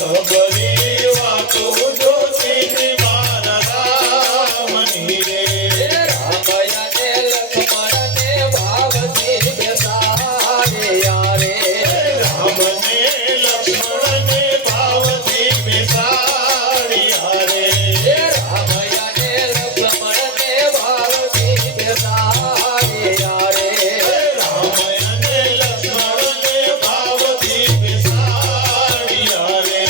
ખબરી વાતો જોશી મારા રામની રે રામ અને લક્ષ્મણ ને ભાવથી બેસાડે યારે રામ ને લક્ષ્મણ ને ભાવથી બેસાડ્યા રે રામ અને લક્ષ્મણ ને ભાવથી બેસાડે યારે રામ અને લક્ષ્મણ ને ભાવથી બેસાડ્યા રે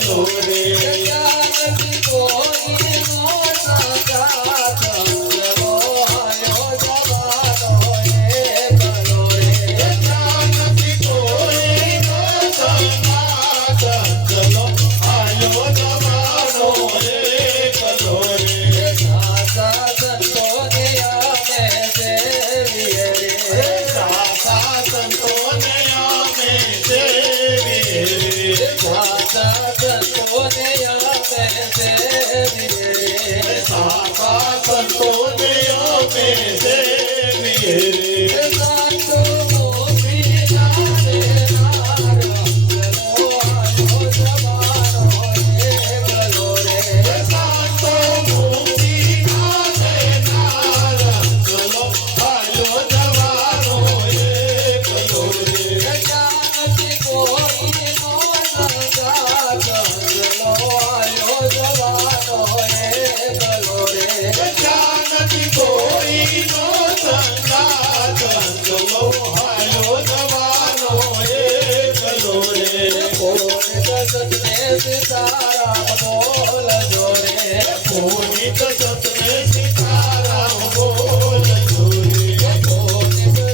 કલો રે નથી કોઈનો સંગાથ ચલો આયો જવાનો એકલો રે નથી કોઈનો સંગાથ ચલો આયો જવાનો એકલો રે સાસા સંતોને અમે સેવીએ રે સાસા સંતોને અમે સેવીએ રે સાસા સંતોને અમે સેવીએ રે સાસા સંતોને અમે સેવીએ રે સાતો મોતી નારે નારા ચલો આયો જવાનો એકલો રે સાતો મોતી નારે નારા ચલો આયો જવાનો એકલો રે નથી કોઈનો સંગાથ ચલો આયો જવાનો એકલો રે નથી કોઈનો સંગાથ ચલો આયો જવાનો એકલો રે સતને સીતારામ બોલ જોડે પુનિત સતને સીતારામ બોલ જોડે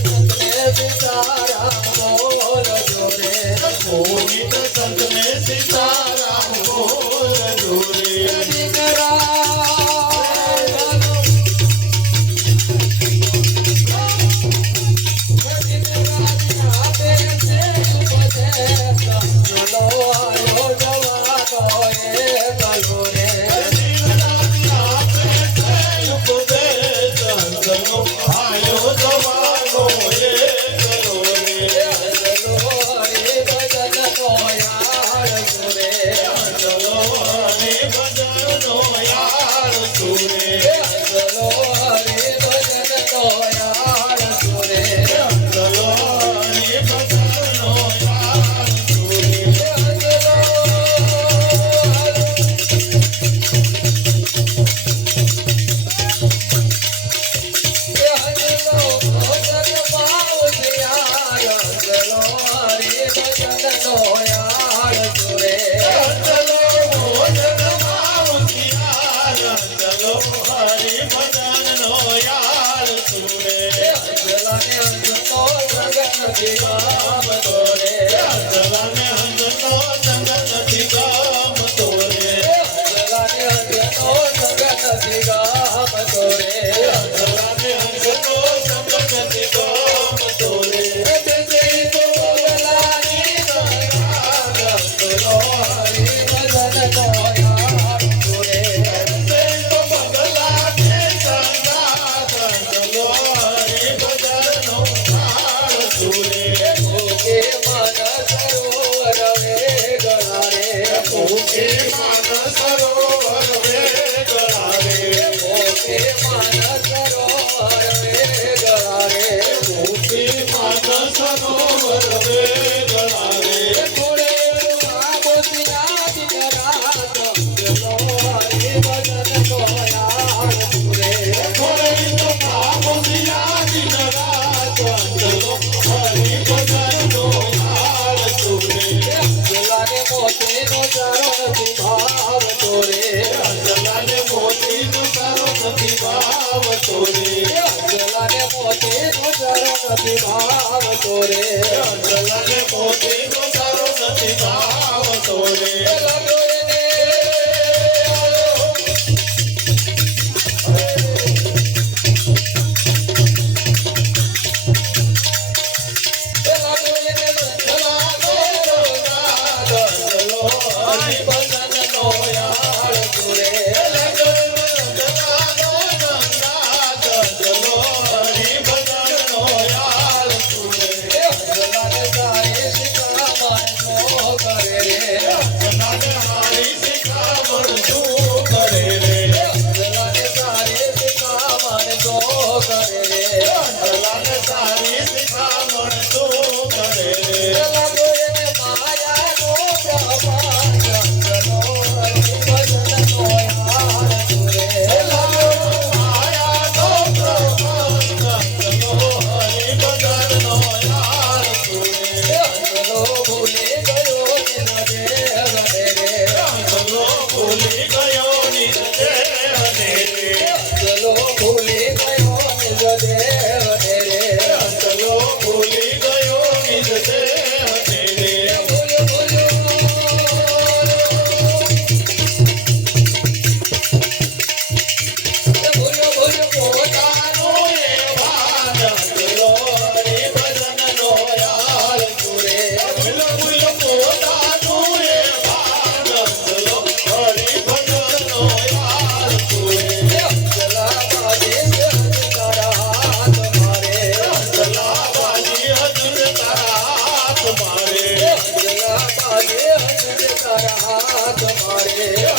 સતને સીતારામ બોલ જોડે પુનિત સતને સીતારામ બોલ જોડે આયો જવાનો એકલો રે ચલો હરે ભજનનો યાર સુરે ચલો હરે ભજનનો યાર સુરે ચલો ભોજન માવતિયાર ચલો હરે ભજનનો યાર સુરે ચલાને હંસનો સંગ નથી ગમતો રે ચલાને હંસનો સંગ નથી ગમતો રે સરોવર વેગળા રે માન સરોવર વેગળા રે થોડે તો પામોદિયા દિન રાત ચલો હરિ ભજનનો યાર સુરે જલાને મોતીનો ચારો નથી ભાવતો રે જલાને મોતીનો સારો નથી ભાવતો રે જલાને મોતીનો ચારો નથી ભાવતો રે જલાને મોતીનો સારો નથી ભાવતો રે હરિ ભજનનો યાર સુરે ચલો હરિ ભજનનો યાર સુરે જલાને સારી શિકામણ નો કરે રે તારા હાથ મારે